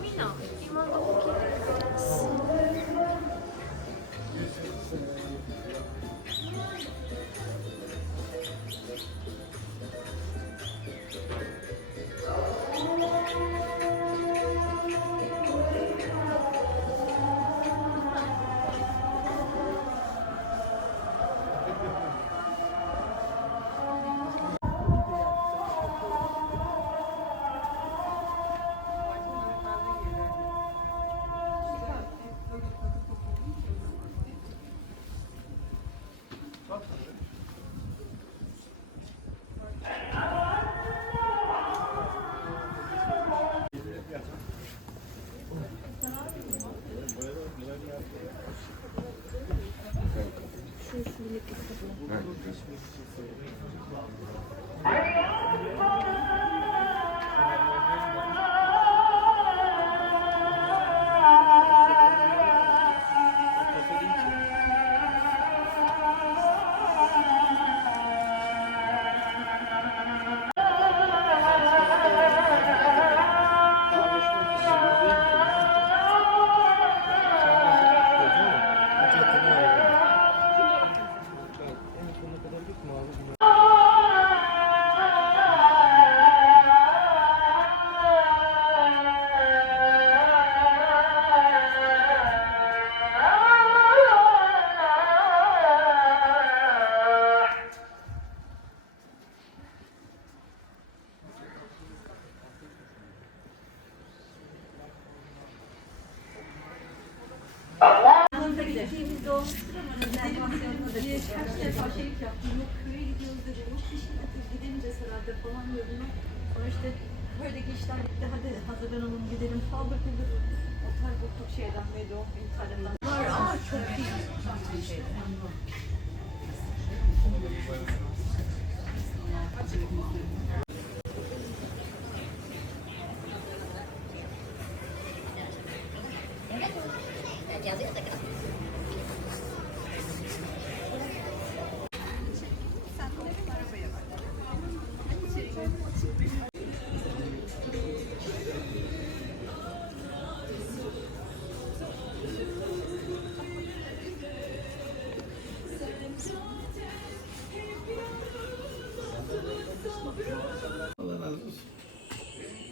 みんな今のとこ聞いてる。Are you Gittiğimizde olmuştur ama rezervasyonda da birkaç defa şey yaptım. Yok köye gidiyoruz dedi. Yok bir şey yapıyoruz. Gidemeyeceğiz herhalde falan diyordum. Sonra işte köydeki işler bitti. Hadi hazırlanalım gidelim. Kaldık burada. Otel bulduk şeyden Medo internetten. Var ama çok iyi. Allah razı olsun.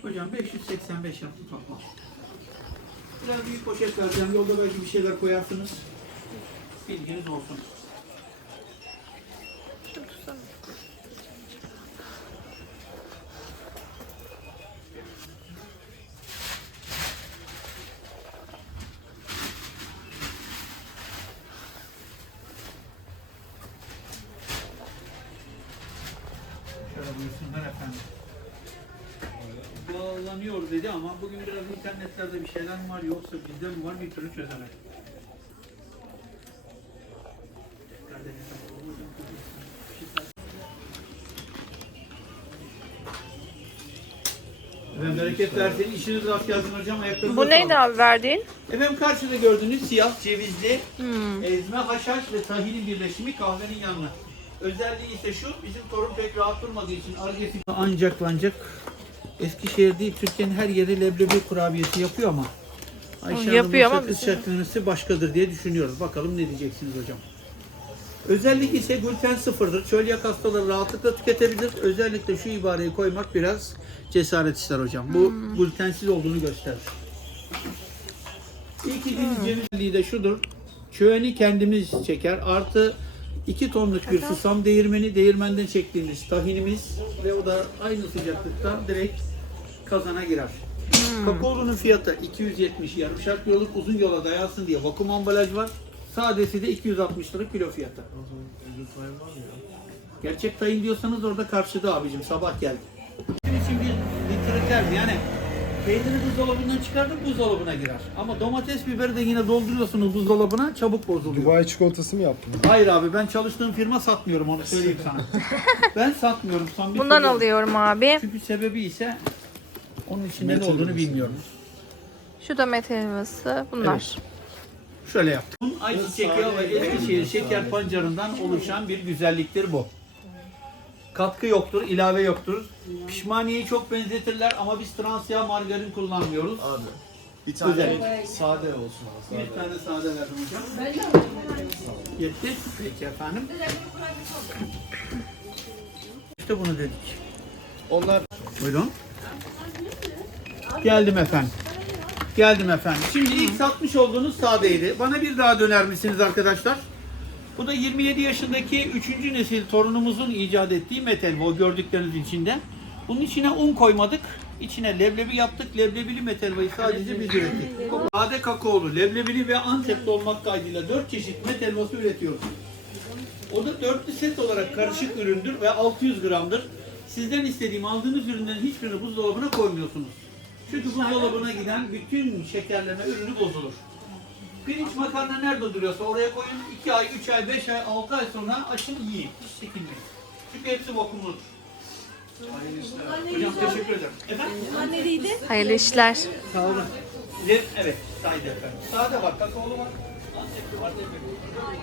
Hocam 585 yaptı toplam. Biraz büyük poşet vereceğim. Yolda belki bir şeyler koyarsınız. Bilginiz olsun. Buyursunlar efendim. Bağlanıyor dedi ama bugün biraz internetlerde bir şeyler mi var yoksa bizde mi var bir türlü çözemedim. Efendim bereket versin. İşiniz rast gelsin hocam. Ayaklarınıza Bu neydi abi verdiğin? Efendim karşıda gördüğünüz siyah cevizli Hmm. ezme, haşhaş ve tahinin birleşimi kahvenin yanına. Özelliği ise şu, bizim torun pek rahat durmadığı için argesi ancak ancak Eskişehir değil, Türkiye'nin her yeri leblebi kurabiyesi yapıyor ama Ayşe Yapıyor Hanım'ın ama bize- çakınısı başkadır diye düşünüyoruz. Bakalım ne diyeceksiniz hocam. Özellik ise gluten sıfırdır. Çölyak hastaları rahatlıkla tüketebilir. Özellikle şu ibareyi koymak biraz cesaret ister hocam. Bu Hmm. glutensiz olduğunu gösterir. İlk yediğimiz cevizliği de şudur. Çöğeni kendimiz çeker. Artı 2 tonluk bir susam değirmeni, değirmenden çektiğimiz tahinimiz ve o da aynı sıcaklıkta direkt kazana girer. Kakaolunun fiyatı 270 yarımşar kiloluk uzun yola dayansın diye vakum ambalaj var. Sadesi de 260 lira kilo fiyatı. Gerçek tayin diyorsanız orada karşıda abicim sabah geldi. Bizim için bir, kriter yani peyniri buzdolabından çıkardık buzdolabına girer. Ama domates biberi de yine dolduruyorsunuz buzdolabına çabuk bozuluyor. Dubai çikolatası mı yaptın? Hayır abi ben çalıştığım firma satmıyorum onu söyleyeyim sana. ben satmıyorum. Son bir Bundan söyleyeyim. alıyorum abi. Çünkü sebebi ise onun içinde ne Metal olduğunu olması. bilmiyorum. Şu da metal helvası. Bunlar. Evet. Şöyle yaptım. Ayçiçek yağı ve Eskişehir şeker pancarından oluşan bir güzelliktir bu. Katkı yoktur, ilave yoktur. Pişmaniyeyi çok benzetirler ama biz trans yağ margarin kullanmıyoruz. Abi. Bir tane Güzel. sade olsun abi. Bir tane sade verdim hocam. Yetti. Peki efendim. İşte bunu dedik. Onlar Buyurun. Geldim efendim. Geldim efendim. Şimdi ilk satmış olduğunuz sadeydi. Bana bir daha döner misiniz arkadaşlar? Bu da 27 yaşındaki 3. nesil torunumuzun icat ettiği metal o gördükleriniz içinde. Bunun içine un koymadık. İçine leblebi yaptık. Leblebili metelvayı sadece biz ürettik. Sade kakaolu, leblebili ve antepli olmak kaydıyla 4 çeşit metelvası üretiyoruz. O da dörtlü set olarak karışık üründür ve 600 gramdır. Sizden istediğim aldığınız ürünlerin hiçbirini buzdolabına koymuyorsunuz. Çünkü buzdolabına giden bütün şekerleme ürünü bozulur. Pirinç makarna nerede duruyorsa oraya koyun. 2 ay, 3 ay, 5 ay, 6 ay sonra açın yiyin. Hiç çekinmeyin. Çünkü hepsi vakumludur. Hocam teşekkür ederim. Efendim? Hayırlı işler. Sağ olun. Evet, sade efendim. Sade var, kakaolu var. Antepli var, leblebi var.